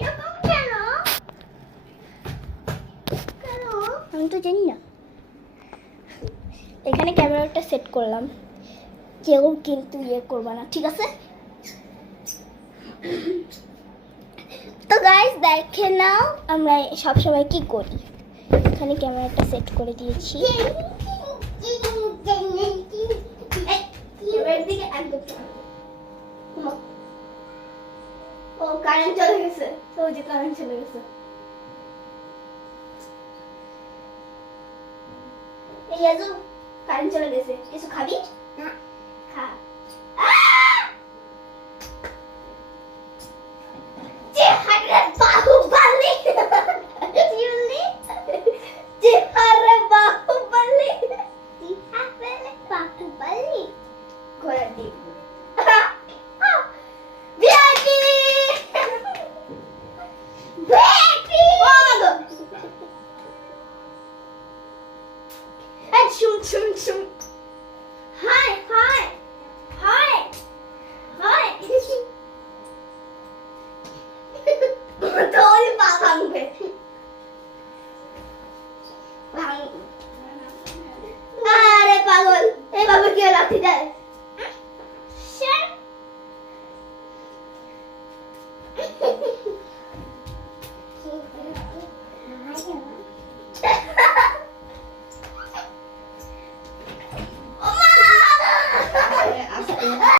এরকম কেন? কেন? আমি তো জানি না। এখানে ক্যামেরাটা সেট করলাম, কেউ কিন্তু ইয়ে করবে না, ঠিক আছে? তো গাইস দেখে নাও আমরা সবসময় কি করি। এখানে ক্যামেরাটা সেট করে দিয়েছি। ও কারেন্ট চলে গেছে, তো ওই যে কারেন্ট চলে গেছে। এই আজু কারেন্ট চলে গেছে, কিছু খাবি না? খা। যে হারে বাহুবলি, জিউলি যে হারে বাহুবলি, যে হারে বাহুবলি ঘোড়া দি বিয়াকি বিয়াকি ওগো শুন শুন শুন। হাই হাই হাই হাই তোর পা ভাঙবে, আরে পাগল, এইভাবে কে লাথি দেয়?